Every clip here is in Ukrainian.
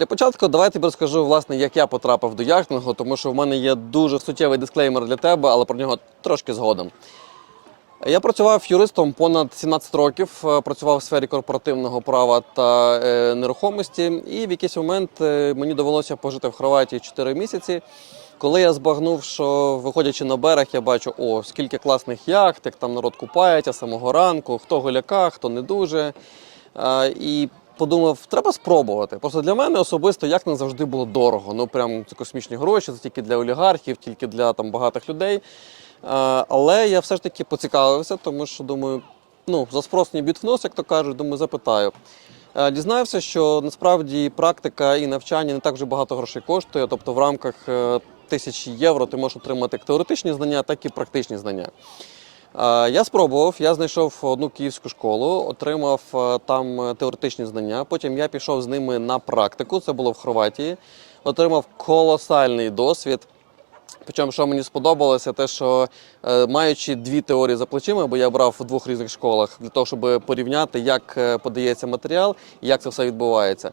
Для початку давайте розкажу, власне, як я потрапив до яхтингу, тому що в мене є дуже суттєвий дисклеймер для тебе, але про нього трошки згодом. Я працював юристом понад 17 років, е, працював в сфері корпоративного права та е, нерухомості, і в якийсь момент е, мені довелося пожити в Хорватії 4 місяці. Коли я збагнув, що виходячи на берег, я бачу, о, скільки класних яхт, як там народ купається самого ранку, хто голяка, хто не дуже. Е, І подумав, треба спробувати. Просто для мене особисто як не завжди було дорого. Ну прям це космічні гроші, це тільки для олігархів, тільки для там багатих людей. Е, Але я все ж таки поцікавився, тому що думаю, ну за спрос не в нос, як то кажуть, думаю, запитаю. Е, Дізнався, що насправді практика і навчання не так вже багато грошей коштує. Тобто в рамках е, тисячі євро ти можеш отримати як теоретичні знання, так і практичні знання. Я спробував, я знайшов одну київську школу, отримав е, там е, теоретичні знання. Потім я пішов з ними на практику. Це було в Хорватії. Отримав колосальний досвід. Причому, що мені сподобалося, те, що е, маючи дві теорії за плечима, бо я брав в двох різних школах для того, щоб порівняти, як е, подається матеріал і як це все відбувається.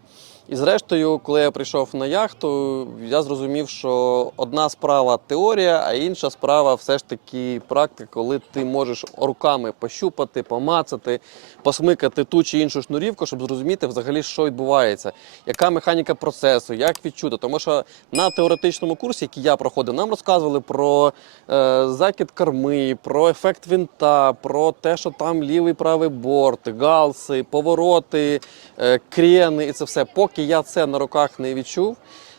І зрештою, коли я прийшов на яхту, я зрозумів, що одна справа теорія, а інша справа все ж таки практика, коли ти можеш руками пощупати, помацати, посмикати ту чи іншу шнурівку, щоб зрозуміти взагалі, що відбувається, яка механіка процесу, як відчути. Тому що на теоретичному курсі, який я проходив, нам розказували про е, закид корми, про ефект винта, про те, що там лівий правий борт, галси, повороти, е, крени і це все. Поки я це на руках не відчув.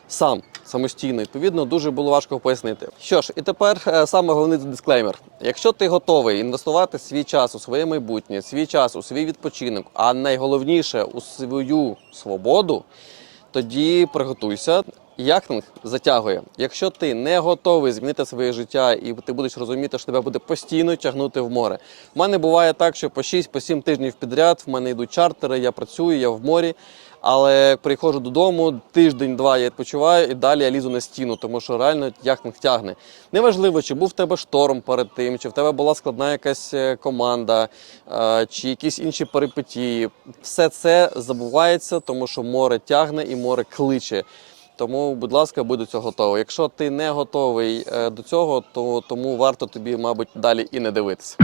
Сам самостійно, відповідно, дуже було важко пояснити. Що ж, і тепер е, саме головний дисклеймер. Якщо ти готовий інвестувати свій час у своє майбутнє, свій час у свій відпочинок, а найголовніше у свою свободу, тоді приготуйся. Яхтинг затягує. Якщо ти не готовий змінити своє життя і ти будеш розуміти, що тебе буде постійно тягнути в море. У мене буває так, що по 6-7 тижнів підряд в мене йдуть чартери, я працюю, я в морі. Але приходжу додому, тиждень-два я відпочиваю і далі я лізу на стіну, тому що реально яхтинг тягне. Неважливо, чи був в тебе шторм перед тим, чи в тебе була складна якась е, команда, е, чи якісь інші перипетії. Все це забувається, тому що море тягне і море кличе. Тому, будь ласка, будь до цього готовий. Якщо ти не готовий е, до цього, то тому варто тобі, мабуть, далі і не дивитися.